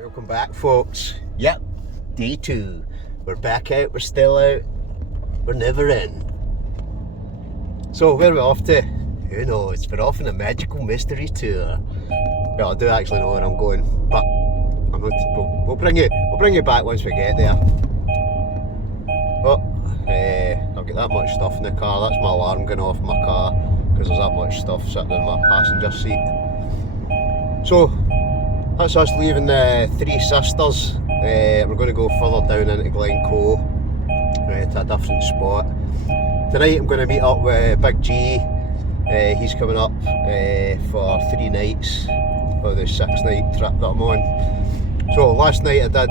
Welcome back, folks. Yep, day 2. We're back out, we're still out, we're never in. So where are we off to? Who knows? We're off on a magical mystery tour. Well, I do actually know where I'm going, but I'm not, we'll bring you back once we get there. Oh, I've got that much stuff in the car. That's my alarm going off in my car because there's that much stuff sitting in my passenger seat. So that's us leaving the Three Sisters. We're going to go further down into Glencoe to a different spot. Tonight I'm going to meet up with Big G. He's coming up for 3 nights for the 6-night trip that I'm on. So last night I did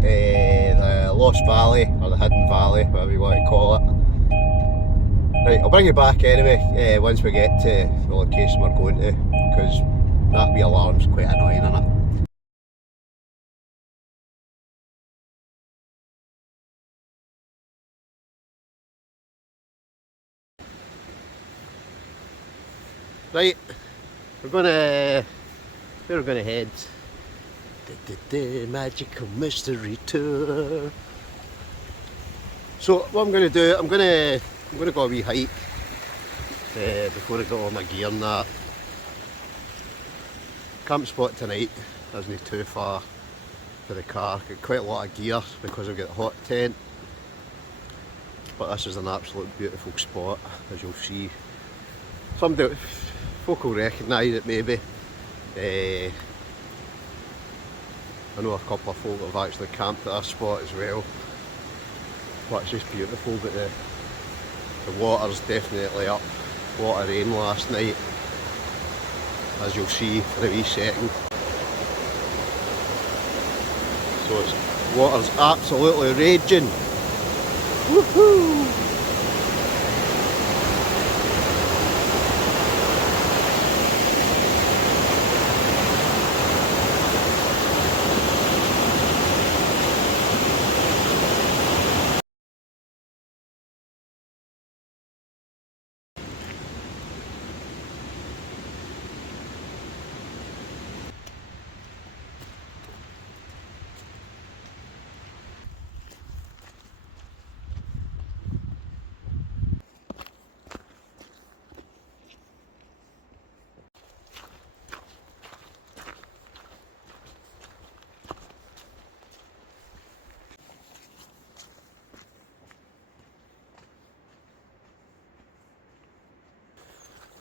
the Lost Valley, or the Hidden Valley, whatever you want to call it. Right, I'll bring you back anyway once we get to the location we're going to, because that wee alarm's quite annoying, isn't it? Right, where we're gonna head? The magical mystery tour. So what I'm gonna do, I'm gonna go a wee hike before I get all my gear and that. Camp spot tonight isn't too far for the car. Got quite a lot of gear because I've got a hot tent. But this is an absolute beautiful spot, as you'll see. Folk will recognise it maybe. I know a couple of folk have actually camped at this spot as well. But it's just beautiful, but the water's definitely up. A lot of rain last night, as you'll see in a wee second. So water's absolutely raging. Woohoo!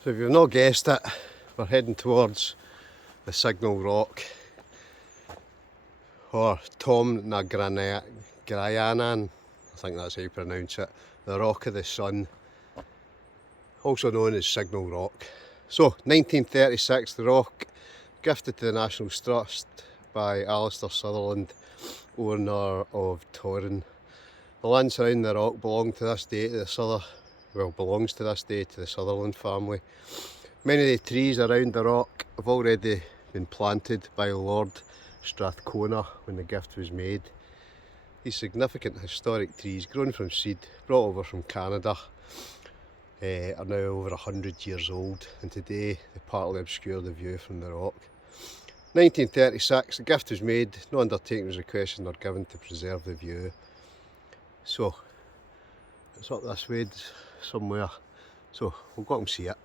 So if you've not guessed it, we're heading towards the Signal Rock, or Tom na Graianan, I think that's how you pronounce it, the Rock of the Sun, also known as Signal Rock. So 1936, the rock gifted to the National Trust by Alistair Sutherland, owner of Torrin. The land surrounding the rock belongs to this day to the Sutherland family. Many of the trees around the rock have already been planted by Lord Strathcona when the gift was made. These significant historic trees, grown from seed, brought over from Canada, are now over 100 years old, and today they partly obscure the view from the rock. 1936, the gift was made, no undertaking was requested or given to preserve the view. So it's up this way somewhere, so we'll go and see it.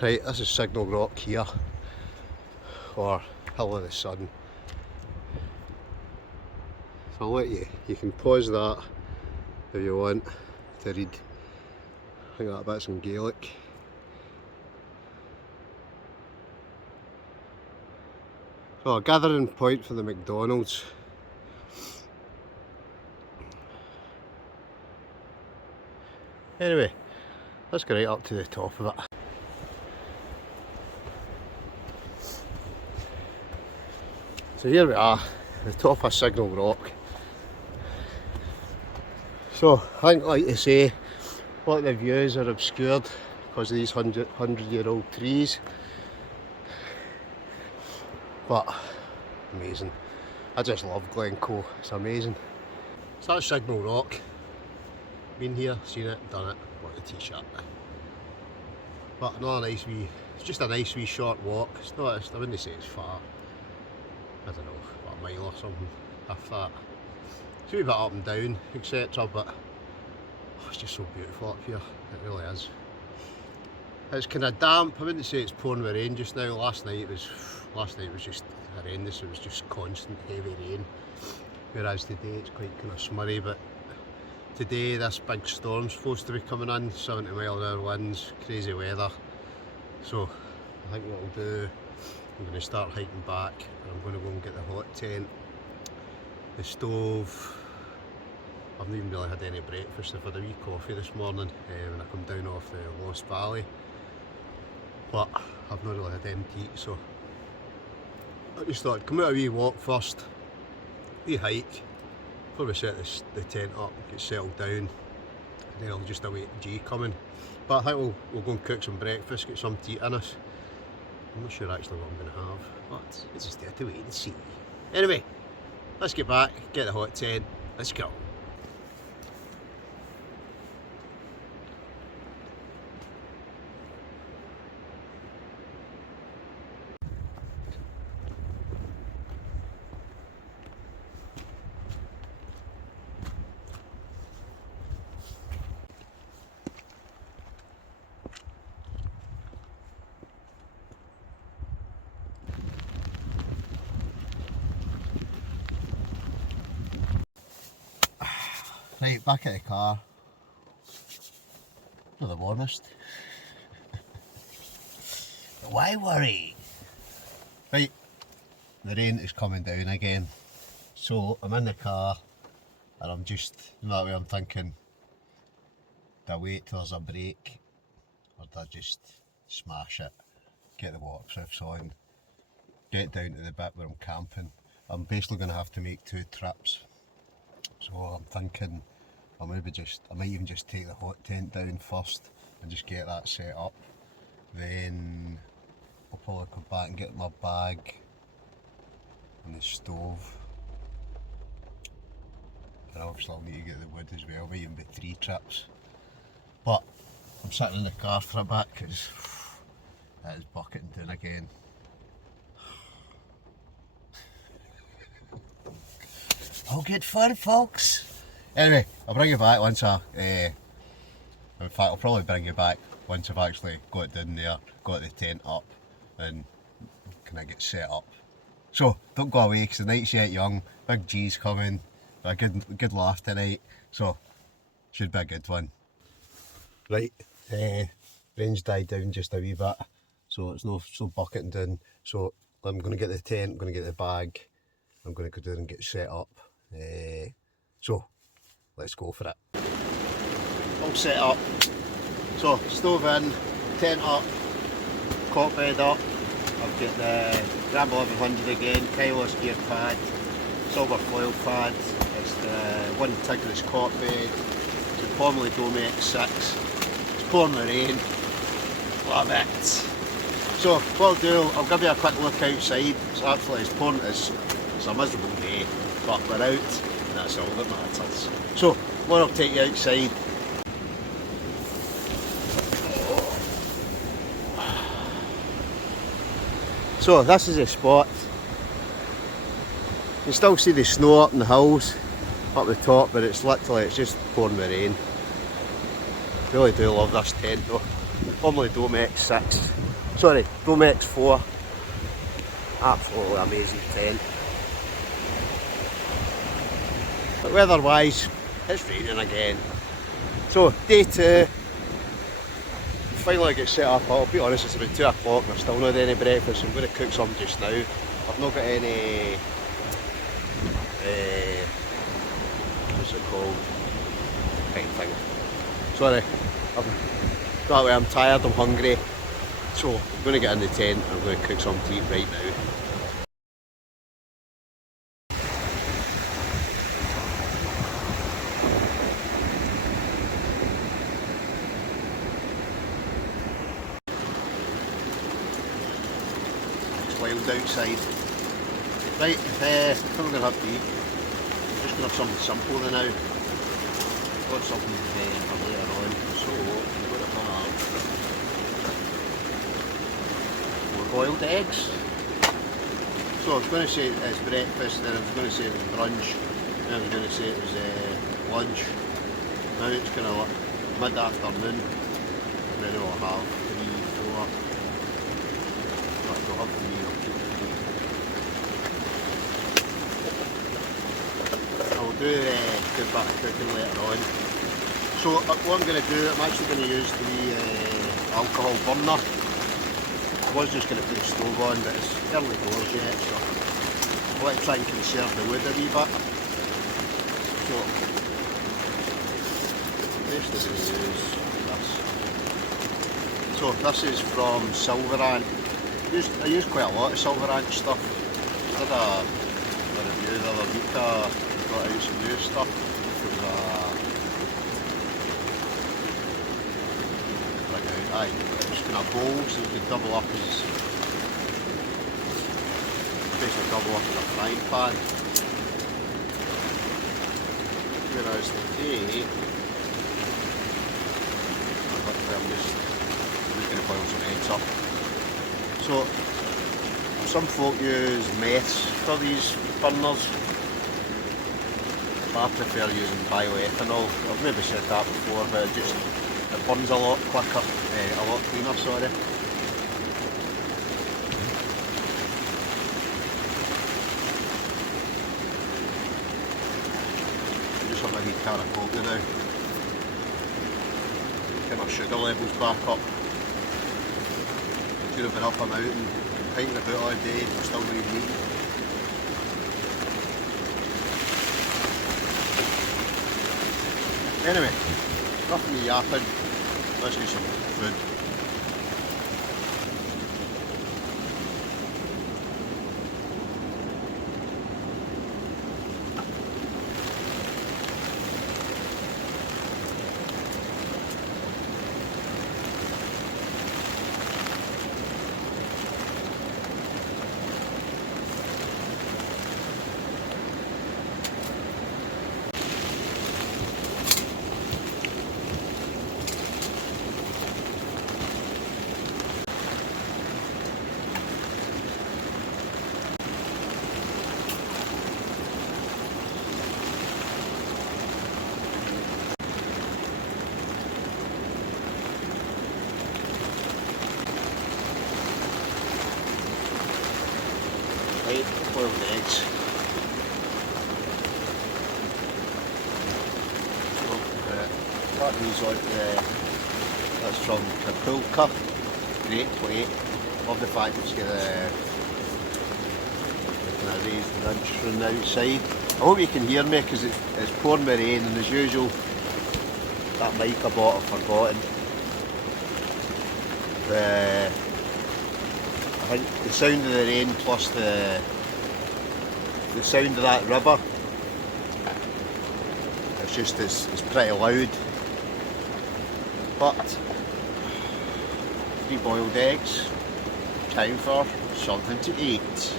Right, this is Signal Rock here, or Hill of the Sun. So I'll let you can pause that if you want to read. I think that bit's in Gaelic. So a gathering point for the McDonald's. Anyway, let's go right up to the top of it. So here we are, the top of Signal Rock. So I think, like they say, a lot of the views are obscured because of these 100-year-old trees. But amazing. I just love Glencoe, it's amazing. So that's Signal Rock. Been here, seen it, done it, bought the t-shirt. But another nice wee, it's just a nice wee short walk. It's not, I wouldn't say it's far. I don't know, about a mile or something, if that. It's a wee bit up and down, etc., but it's just so beautiful up here, it really is. It's kind of damp. I wouldn't say it's pouring with rain just now. Last night was just horrendous. It was just constant heavy rain, whereas today it's quite kind of smurry. But today this big storm's supposed to be coming in, 70 mile an hour winds, crazy weather. So I think what I'll do, I'm going to start hiking back, and I'm going to go and get the hot tent, the stove. I've not even really had any breakfast. I've had a wee coffee this morning when I come down off the Lost Valley, but I've not really had any tea, so I just thought I'd come out a wee walk first, wee hike, before we set the tent up, get settled down, and then I'll just await G coming. But I think we'll go and cook some breakfast, get some tea in us. I'm not sure actually what I'm going to have, but it's just there to wait and see. Anyway, let's get back, get the hot tent, let's go. Right, back at the car. Not the warmest. Why worry? Right, the rain is coming down again. So I'm in the car and I'm just, you know, that way I'm thinking, do I wait till there's a break or do I just smash it, get the waterproofs on, get down to the bit where I'm camping. I'm basically going to have to make 2 trips. So I'm thinking I might even just take the hot tent down first and just get that set up. Then I'll probably come back and get my bag and the stove. And obviously I'll need to get the wood as well, might even be 3 trips. But I'm sitting in the car for a bit because it is bucketing down again. All good fun, folks. Anyway, I'll bring you back once in fact I'll probably bring you back once I've actually got it down there, got the tent up and can I get set up. So don't go away because the night's yet young, big G's coming, a good laugh tonight, so should be a good one. Right, rain's died down just a wee bit, so it's not so bucketing down, so I'm going to get the tent, I'm going to get the bag, I'm going to go down and get set up. So let's go for it. All set up. So stove in, tent up, cot bed up. I've got the Grab 1100 again, Kylos gear pad, silver foil pad. It's the one Tigris cot bed. It's a Pomley Dome X6. It's pouring the rain. Love it. So what I'll do, I'll give you a quick look outside. It's absolutely as pouring as it's a miserable day, but we're out and that's all that matters. So what I'll take you outside. So this is the spot. You can still see the snow up in the hills, up the top, but it's just pouring the rain. Really do love this tent though. Probably Dome X6. Sorry, Dome X4. Absolutely amazing tent. But weather-wise, it's raining again. So day 2. Finally get set up. I'll be honest, it's about 2 o'clock and I've still not had any breakfast. I'm going to cook some just now. I've not got any, what's it called? Kind thing. Sorry, that way I'm tired, I'm hungry. So I'm going to get in the tent and I'm going to cook some tea right now. Wild outside. Right, what am I going to have to eat? I'm just going to have something simple then now. Got something for later on, so I'm going to have 4 boiled eggs. So I was going to say it's breakfast, then I was going to say it was brunch, then I was going to say it was lunch. Now it's kind of mid-afternoon, maybe I'll have 3, 4. Right, I'll have 3 or 2. I'll do a good bit of cooking later on. So what I'm going to do, I'm actually going to use the alcohol burner. I was just going to put the stove on, but it's early doors yet, so I want to try and conserve the wood a wee bit. So basically going to use this. So this is from Silverrant. I use quite a lot of Silverrant stuff. I did a review the other week. Got out some new stuff. Aye, just kind of bowl, so you can double up as basically double up as a frying pan. Whereas today, I'm just looking to boil some eggs up. So some folk use meths for these burners. I prefer using bioethanol. I've maybe said that before, but it burns a lot quicker, a lot cleaner, sorry. Just have my wee can of coke now. Get my sugar levels back up. Should have been up and out and pinting about all day, I'm still not even eating. Anyway, enough of me yapping. Let's get some food. Right, boiled eggs. Cut these out that's from Glencoe. Great plate. Love the fact it's got a raised ridge from the outside. I hope you can hear me because it's pouring me rain, and as usual that mic I bought I've forgotten. I think the sound of the rain plus the sound of that river, it's pretty loud. But 3 boiled eggs, time for something to eat.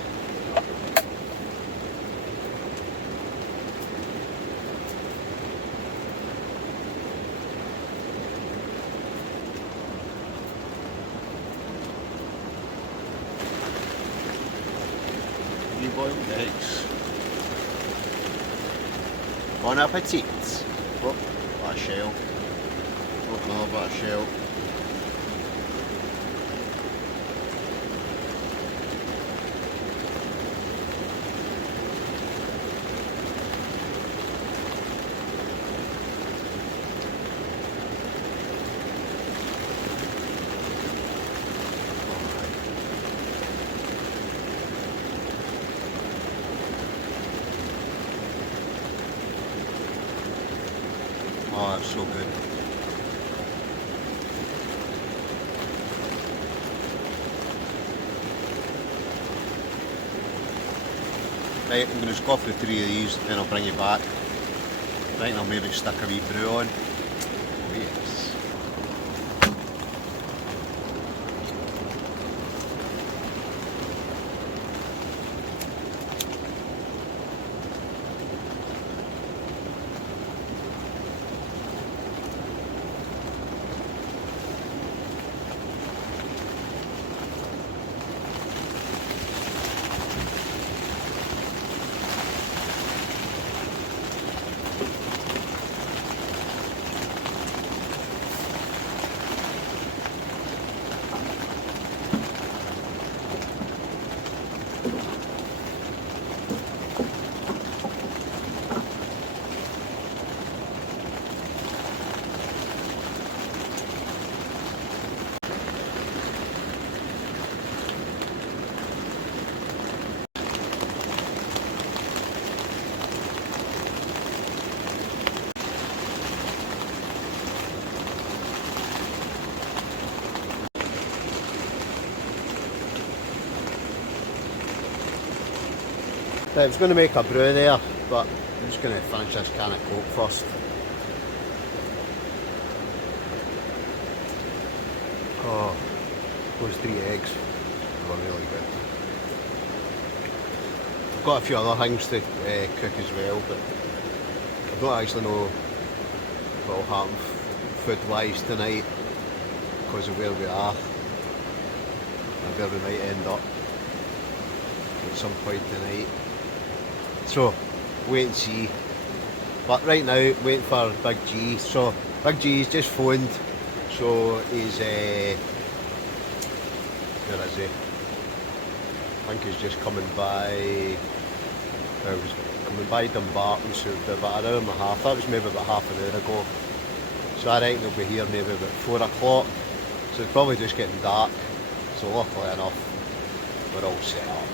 Boiled eggs. Bon appetit. Oh, that shell. Oh no, but a shell. Oh, that's so good. Right, I'm going to scoff the 3 of these, then I'll bring you back. Right, and I'll maybe stick a wee brew on. Oh yes. I was going to make a brew there, but I'm just going to finish this can of Coke first. Oh, those 3 eggs were really good. I've got a few other things to cook as well, but I don't actually know what will happen food-wise tonight because of where we are and where we might end up at some point tonight. So, wait and see. But right now, waiting for Big G. So, Big G's just phoned. So, he's, where is he? I think he's just coming by, he was coming by Dumbarton, so it'll be about an hour and a half. That was maybe about half an hour ago. So I reckon he'll be here maybe about 4 o'clock. So it's probably just getting dark. So luckily enough, we're all set up.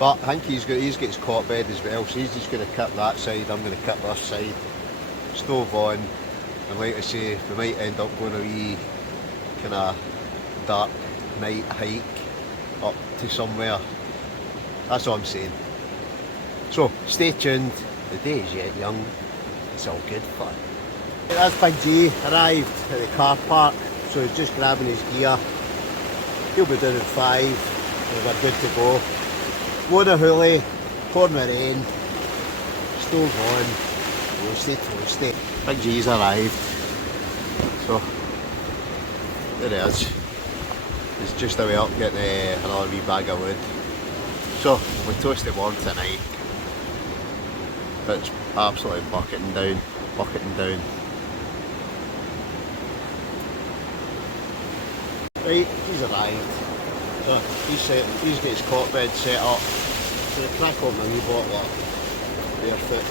But I think he's got his cot bed as well, so he's just going to cut that side, I'm going to cut this side. Stove on, and like I say, we might end up going a wee kind of dark night hike up to somewhere. That's all I'm saying. So stay tuned, the day is yet young, it's all good fun. That's Big G, arrived at the car park, so he's just grabbing his gear. He'll be down at 5, and we're good to go. Blown a hoolie, pouring the rain, stove on, toasty toasty. Big G's arrived, so there he is. He's just away up getting another wee bag of wood. So we toasted warm tonight. It's absolutely bucketing down, bucketing down. Right, he's arrived. So he's got his cot bed set up. So crack open a wee bottle of barefoot.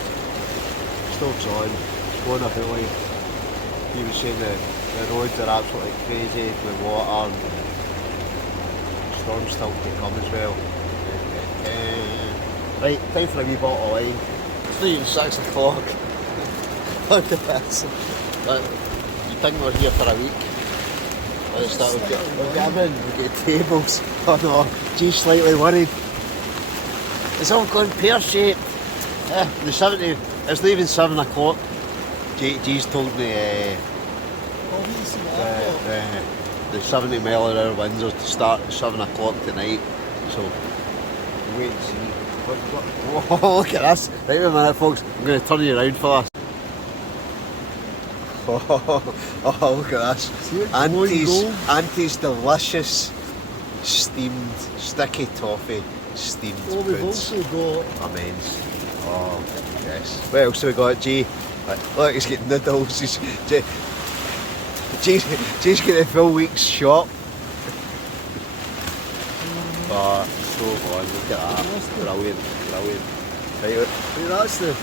Stove's on, it's going a hoolie. He was saying the roads are absolutely crazy with water. Storm's still to come as well. Right, time for a wee bottle of wine. It's not even 6 o'clock. Look at this. You think we're here for a week? We've got tables. Oh no, G's slightly worried. It's all gone pear-shaped. It's not even 7 o'clock. G's told me the 70 mile an hour winds are to start at 7 o'clock tonight. So, wait and see. Whoa, look at this. Right a minute folks, I'm going to turn you around for this. Oh, look at this. Auntie's delicious steamed sticky toffee steamed we've foods. also got Immense. Oh yes. What else have we got, G? Look, he's getting noodles. G's got a full week's shop. Oh, so fun, look at that. Brilliant, brilliant. Wait, that's the...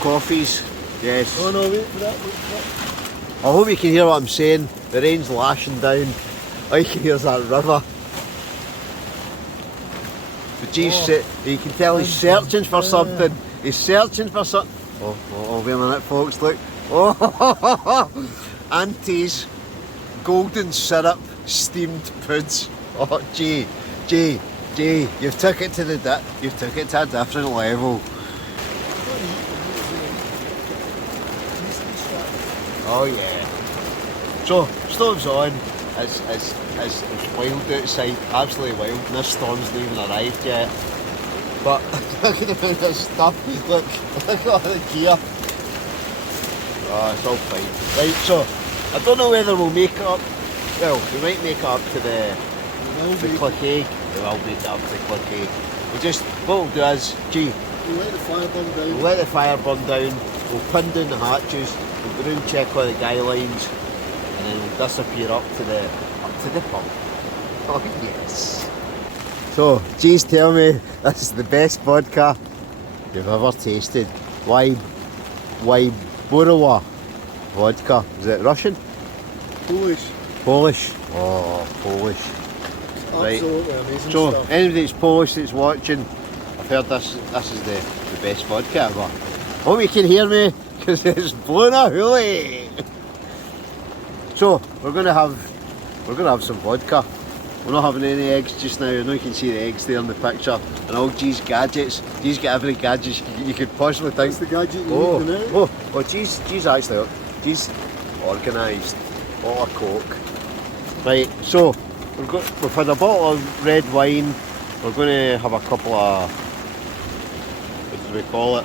Coffees, yes. Oh no, wait for that. I hope you can hear what I'm saying. The rain's lashing down. All you can hear is that river. But G's, you can tell he's searching for something. He's searching for something. Oh, wait a minute folks, look. Oh, Auntie's golden syrup steamed puds. Oh, G, you've took it to a different level. Oh yeah. So stove's on. It's wild outside, absolutely wild. And this storm's not even arrived yet. But look at the amount of stuff. Look at all the gear. Oh, it's all fine. Right, so I don't know whether we'll make it up. Well, we might make it up to the Glencoe. We will make it up to Glencoe. What we'll do is, G, We'll let the fire burn down. we'll let the fire burn down, we'll pin down the hatches, we'll go and check all the guy lines, and then we'll disappear up to the pump. Oh yes. So, G's tell me this is the best vodka you've ever tasted. Why Borowa vodka? Is it Russian? Polish. Oh, Polish. Absolutely amazing So, stuff. anybody that's Polish that's watching, I've heard this is the best vodka ever. Hope you can hear me, because it's blown a hoolie. So, we're gonna have some vodka. we're not having any eggs just now. I know you can see the eggs there in the picture. And all G's gadgets. G's got every gadget you could possibly think. That's the gadget you need now. Oh, G's actually, G's organised. All a Coke. Right, so we've had a bottle of red wine. We're going to have a couple of, what do we call it?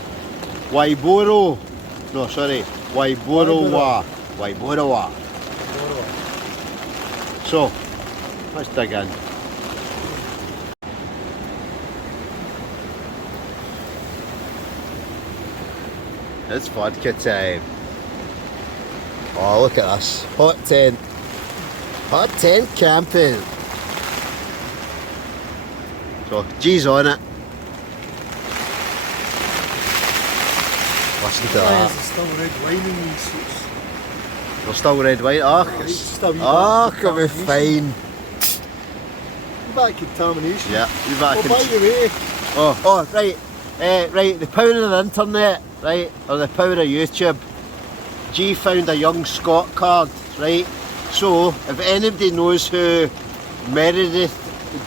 Waiboro. No, sorry, Waiborowa. Waiborowa. So, let's dig in. It's vodka time. Oh, look at this. Hot tent. Hot tent camping. So, G's on it. Listen to that. There's still red wine in these suits. There's still red wine. Can be fine. Back contamination. Yeah, you back. Oh, by the way. Right. Right, the power of the internet, right, or the power of YouTube. G found a young Scot card, right? So, if anybody knows who Meredith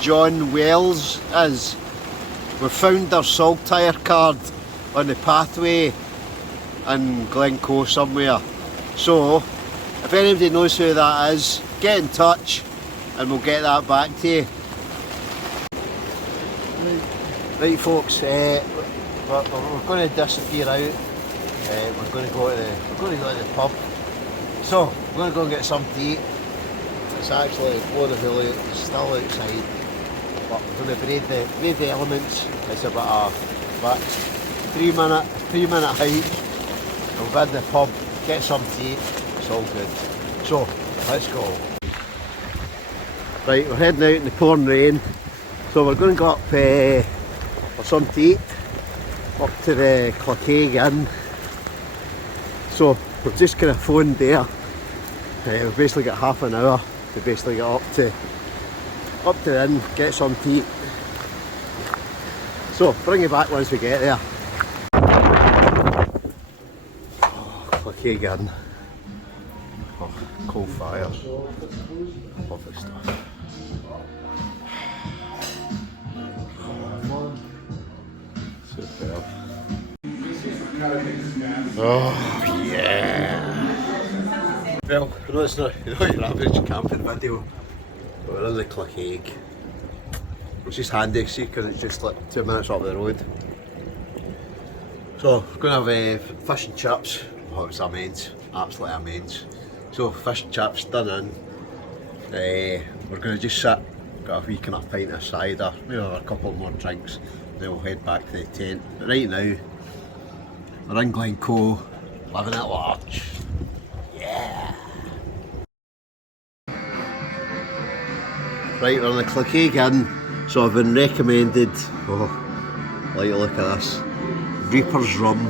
John Wells is, we found their Saltire card on the pathway in Glencoe somewhere. So, if anybody knows who that is, get in touch and we'll get that back to you. Right folks, we're going to disappear out. We're going to go to the pub. So we're going to go and get something to eat. It's actually blowing a hula, it's still outside. But we're going to brave the elements. It's about a 3 minute hike. We'll go to the pub, get something to eat. It's all good. So let's go. Right, we're heading out in the pouring rain. So we're going to go up for something to eat, up to the Glencoe Inn. So we've just kind of phoned there. We've basically got half an hour to basically get up to the inn, get something to eat. So bring you back once we get there. Glencoe Inn. Oh, coal fire. Lovely stuff. Superb. Oh yeah. Well, I know it's not your average camping video, but we're in the Glencoe. It's just handy, see, because it's just like 2 minutes up the road. So we're going to have fish and chips. Oh, it's immense, absolutely immense. So fish and chips done in. We're going to just sit, got a wee kind of pint of cider, maybe have a couple more drinks. Then we'll head back to the tent. But right now, we're in Glencoe, living at large. Yeah! Right, we're in the Glencoe Inn, so I've been recommended, like look at this, Reaper's Rum.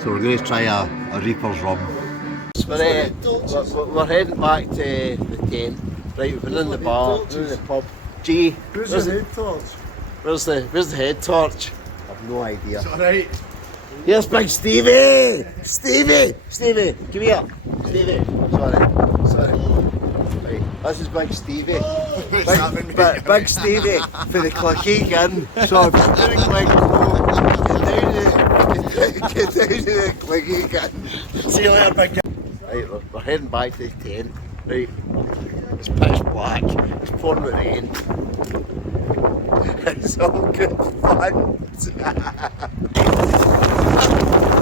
So we're going to try a Reaper's Rum. We're heading back to the tent. Right, we've been in the bar, we're in the pub. Gee, where's the head torch? Where's the head torch? I've no idea. It's alright. Here's Big Stevie! Stevie, come here. Stevie, sorry. Right, this is Big Stevie. Big Stevie for the Glencoe Inn. So I'm just doing Glencoe. Get down to the Glencoe Inn. See you later, big guy. Right, we're heading back to the tent. Right, it's pitch black. It's pouring with rain. It's all good fun.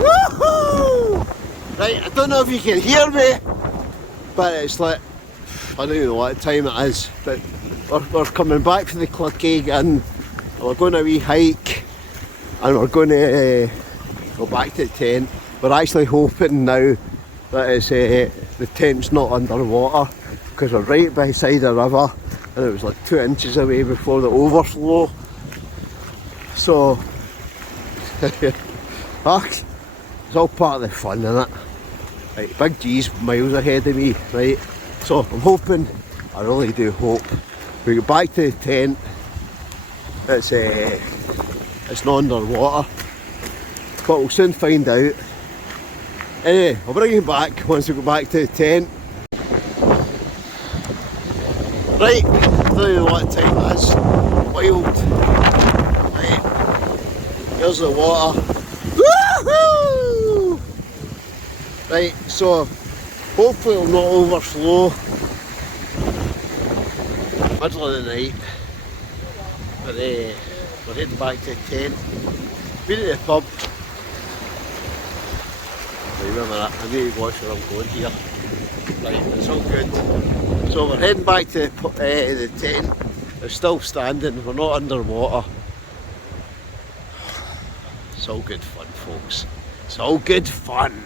Woohoo! Right, I don't know if you can hear me, but it's like, I don't even know what time it is, but we're coming back from the Glencoe Inn. We're going a wee hike and we're going to go back to the tent. We're actually hoping now that it's, the tent's not underwater, because we're right beside a river and it was like 2 inches away before the overflow. So it's all part of the fun, innit? Right, Big G's miles ahead of me, right? So I'm hoping, I really do hope, we get back to the tent, it's not underwater, but we'll soon find out. Anyway, I'll bring you back once we go back to the tent. Right, don't even know what time that is. Wild. Right, here's the water. Woohoo! Right, so hopefully it'll not overflow. Middle of the night. But we're heading back to the tent. Been at the pub. Wait a minute, I need to watch where I'm going here. Right, it's all good. So we're heading back to the tent. It's still standing, we're not underwater. It's all good fun, folks. It's all good fun.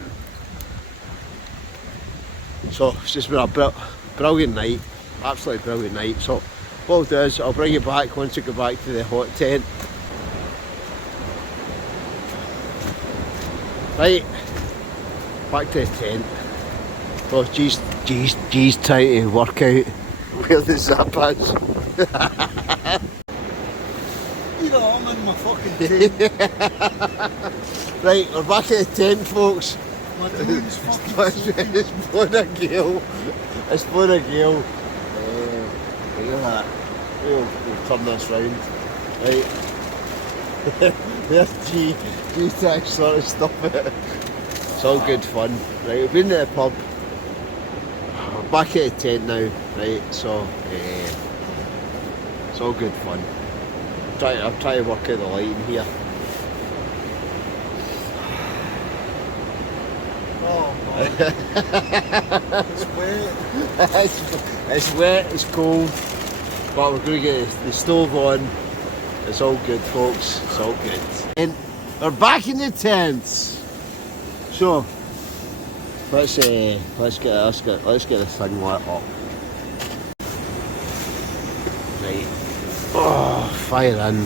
So it's just been a brilliant night, absolutely brilliant night. So what I'll do is I'll bring you back once we go back to the hot tent. Right, back to the tent. Oh, G's trying to work out where the zap is. You know, I'm in my fucking tent. Right, we're back at the tent, folks. My drone's fucking soaking. It's blowing a gale. It's blowing a gale. Look at that. We'll turn this round. Right. There's G trying to sort of stop it. It's all good fun. Right, we've been at the pub. We're back at the tent now. Right, so it's all good fun. I'm trying to work out the lighting here. Oh man. It's wet. It's wet, it's cold, but we're going to get the stove on. It's all good, folks. It's all good. And we're back in the tents. So let's get this thing lit up. Right. Oh, fire in.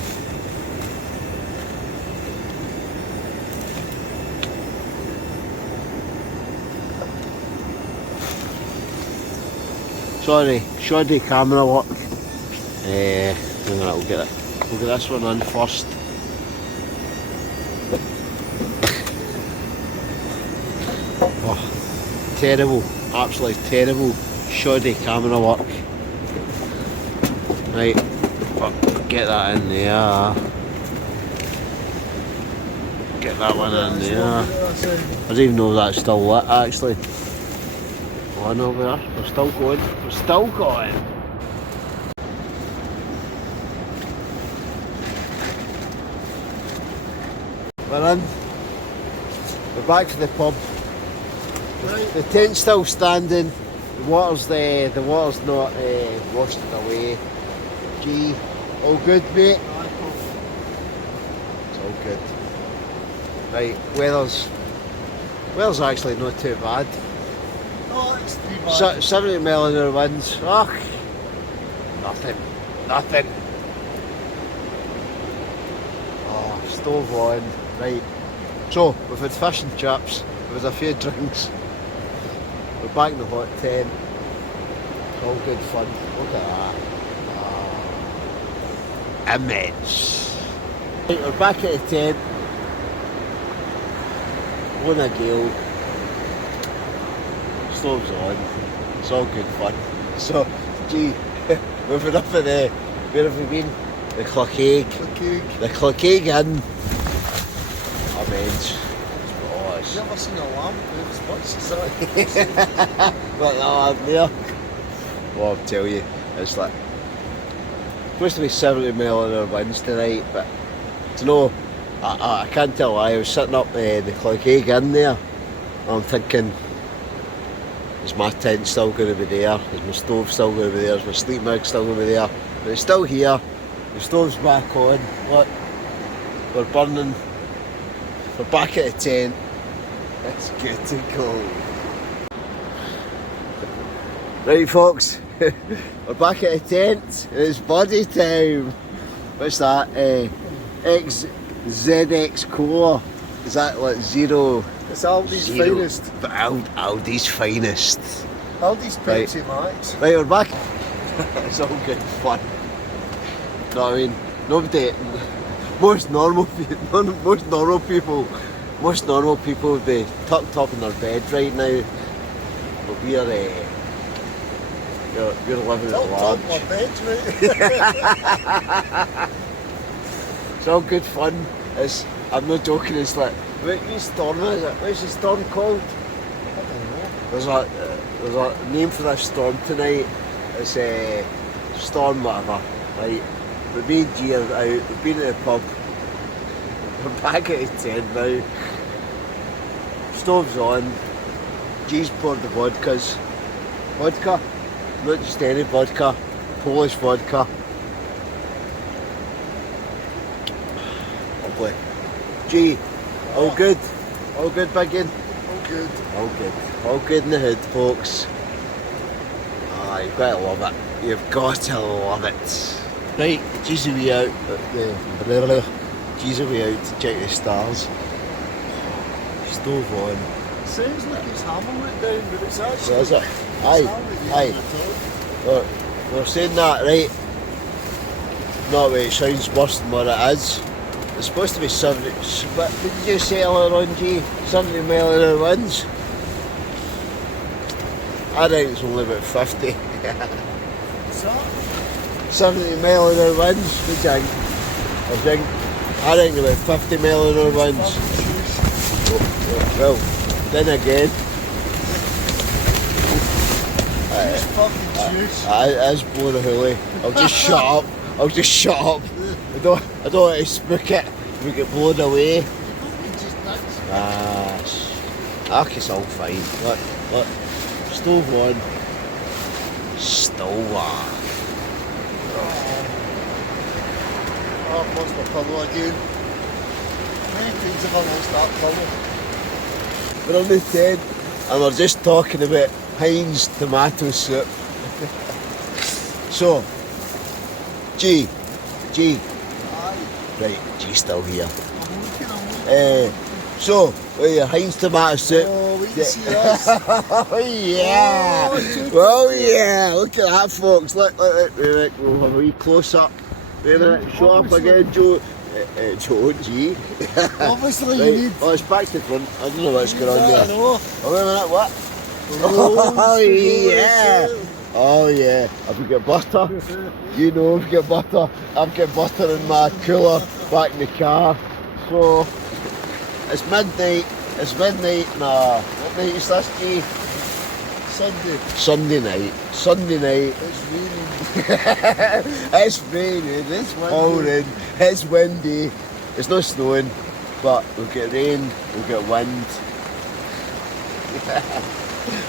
Sorry, shoddy camera work. We'll get this one on first. Oh, terrible, absolutely terrible shoddy camera work. Right, get that in there. Get that one in there. I don't even know if that's still lit actually. One over there. We're still going. We're still going. We're in. We're back to the pub. Right. The tent's still standing. The water's not washed away. Gee, all good, mate. It's all good. Right, weather's actually not too bad. Oh, it's too bad. 70 mile an hour winds. Oh, nothing. Oh, stove on. Right. So, we've had fish and chips, we've had a few drinks. We're back in the hot tent. It's all good fun. Look at that. Immense. Right, we're back at the tent. Blowing a gale. Stove's on. It's all good fun. So, gee, we've been up at the, where have we been? The Glencoe. The Glencoe Inn. Immense. Oh, I've never seen a lamp as much as that. Like that lamp there. Well, I'll tell you, it's like supposed to be 70 mile an hour winds tonight, but you know, I can't tell why. I was sitting up the Glencoe Inn there. I'm thinking, is my tent still going to be there? Is my stove still going to be there? Is my sleep bag still going to be there? But it's still here. The stove's back on. Look, we're burning. We're back at the tent. It's good to go. Right, folks, we're back at the tent. It's body time. What's that? ZX Core. Is that like zero? It's Aldi's finest. But Aldi's finest. Aldi's Pepsi Max. Right, we're back. It's all good fun. You know what I mean? Nobody. Most normal people would be tucked up in their bed right now. But you're living at Top large. my bed, right? It's all good fun. I'm not joking. It's like, what storm is it? What's the storm called? I don't know. There's a name for this storm tonight. It's a storm whatever. Right? But me and G are out. We've been at the pub. We're back at the tent now. Stove's on. G's poured the vodkas. Vodka, not just any vodka. Polish vodka. Lovely. G, all good? All good, Biggin? All good. All good. All good in the hood, folks. Ah, you've got to love it. You've got to love it. Right, G's a wee out. G's a wee out to check the stars. Stove on. Sounds like it's hammer it down, but it's actually. So is it? it's Aye, hammered aye. in the top. We're saying that, right? Not way it sounds worse than what it is. It's supposed to be 70. What did you say earlier on, G? 70 mile an hour winds? I think it's only about 50. What's that? 70 mile an hour winds, what do you think? I think about 50 mile an hour winds. Well, then again, Just fucking juice. it is blowing a hoolie. I'll just shut up. I'll just shut up. I don't want to spook it. We get blown away. It's just nuts. It's all fine. Look. Stove on. Stove on. Oh, I've lost my pillow again. Many times have I lost that pillow? We're on the 10 and we're just talking about Heinz tomato soup. So, G. Aye. Right, G's still here. I'm looking. So, with your Heinz tomato soup. Oh, we can see this. Oh yeah! Oh, Well, yeah! Look at that, folks. Look. We'll have a wee close up. Wait a minute. Show up again, Joe. Joe, G. Obviously, Right. you need. Oh, it's back to front. I don't know what's going on I there. know. Oh, wait a minute. What? Oh, Oh yeah! Oh yeah! Have we got butter? You know we've got butter. I've got butter in my cooler back in the car. So it's midnight. It's midnight. Nah, what night is this, G? Sunday. Sunday night. Sunday night. It's raining. It's raining. It's pouring. It's windy. It's not snowing, but we've got rain. We've got wind.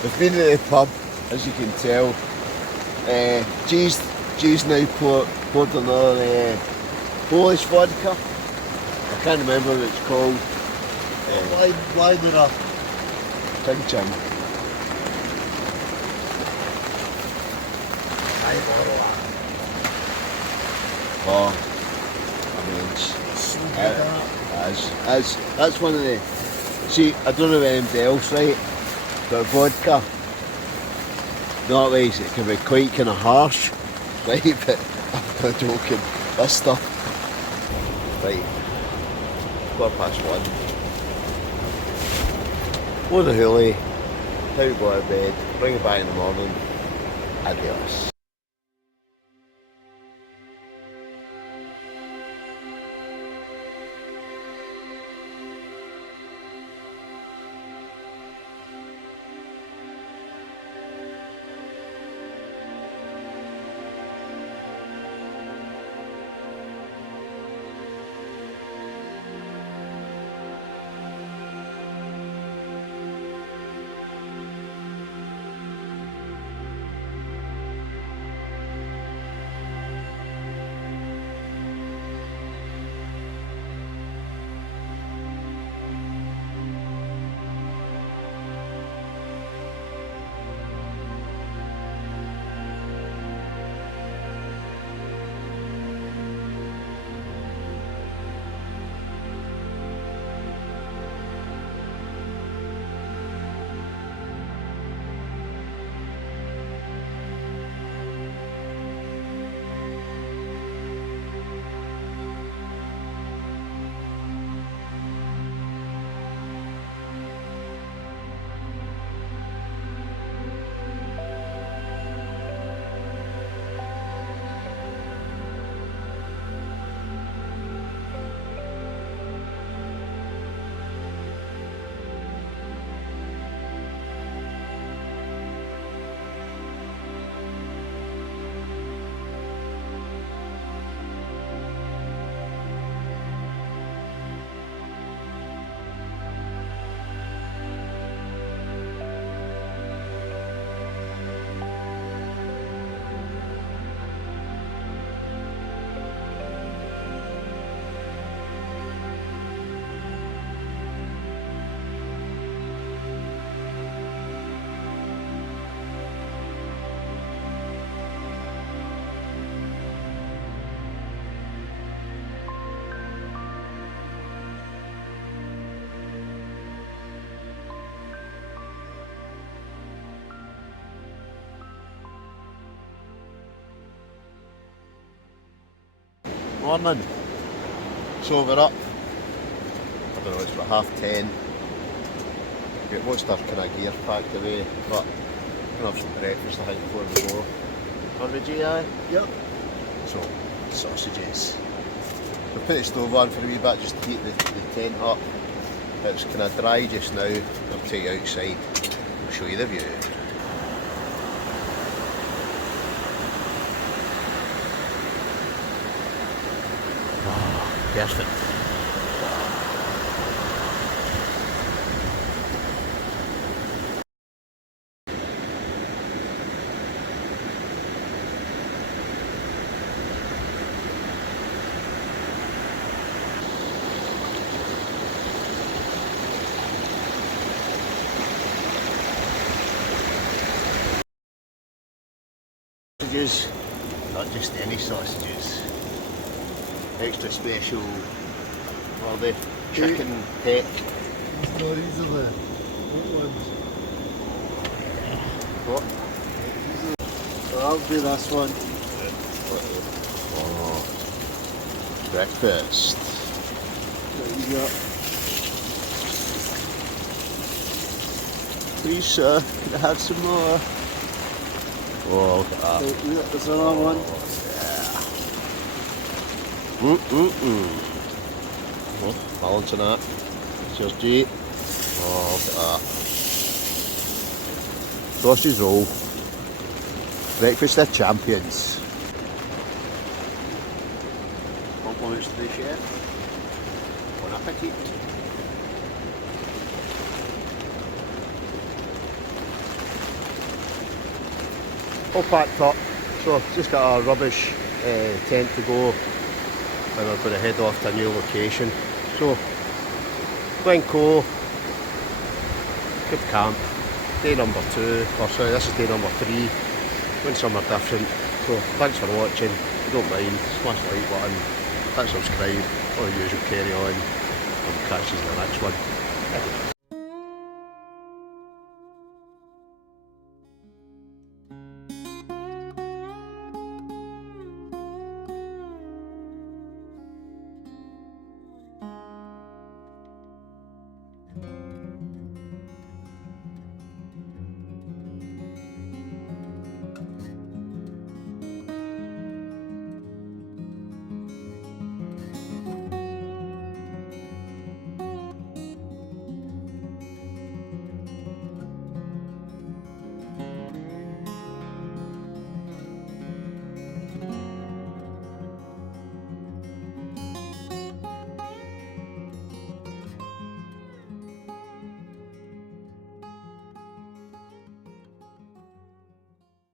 We've been at the pub, as you can tell. G's now poured another Polish vodka. I can't remember what it's called. Why did I? Ching ching. Oh, I mean, So good at. that's one of the. See, I don't know anybody else, right? But vodka, not ways it can be quite kind of harsh, right? But I'm not joking. This stuff, right? 1:15. Blow the hoolie, time to go to bed, bring it back in the morning. Adios. Morning. So we're up. I don't know, it's about 10:30. Got most our kind of gear packed away, but we're gonna have some breakfast I think before we go. Are we, G.I.? Yep. So, sausages. We put the stove on for a wee bit just to heat the tent up. It's kind of dry just now. I'll take you outside. I'll show you the view. Oh, perfect. Sausages, not just any sausages. Extra special, what are they? Chicken peck. No, these are the white ones. What? So I'll do this one. Oh, breakfast. There you go. Please sir, can I have some more? Oh, look at that. There's another one. Oh, balancing that. Cheers, G. Oh, look at that. Sausage roll. Breakfast of champions. Compliments to the chef. Bon appetit. All packed up, so just got our rubbish tent to go and we're going to head off to a new location. So, Glencoe, good camp, day number 2, or sorry this is day number 3, doing somewhere different. So thanks for watching, if you don't mind, smash the like button, hit subscribe, all the usual carry on, and we'll catch you in the next one.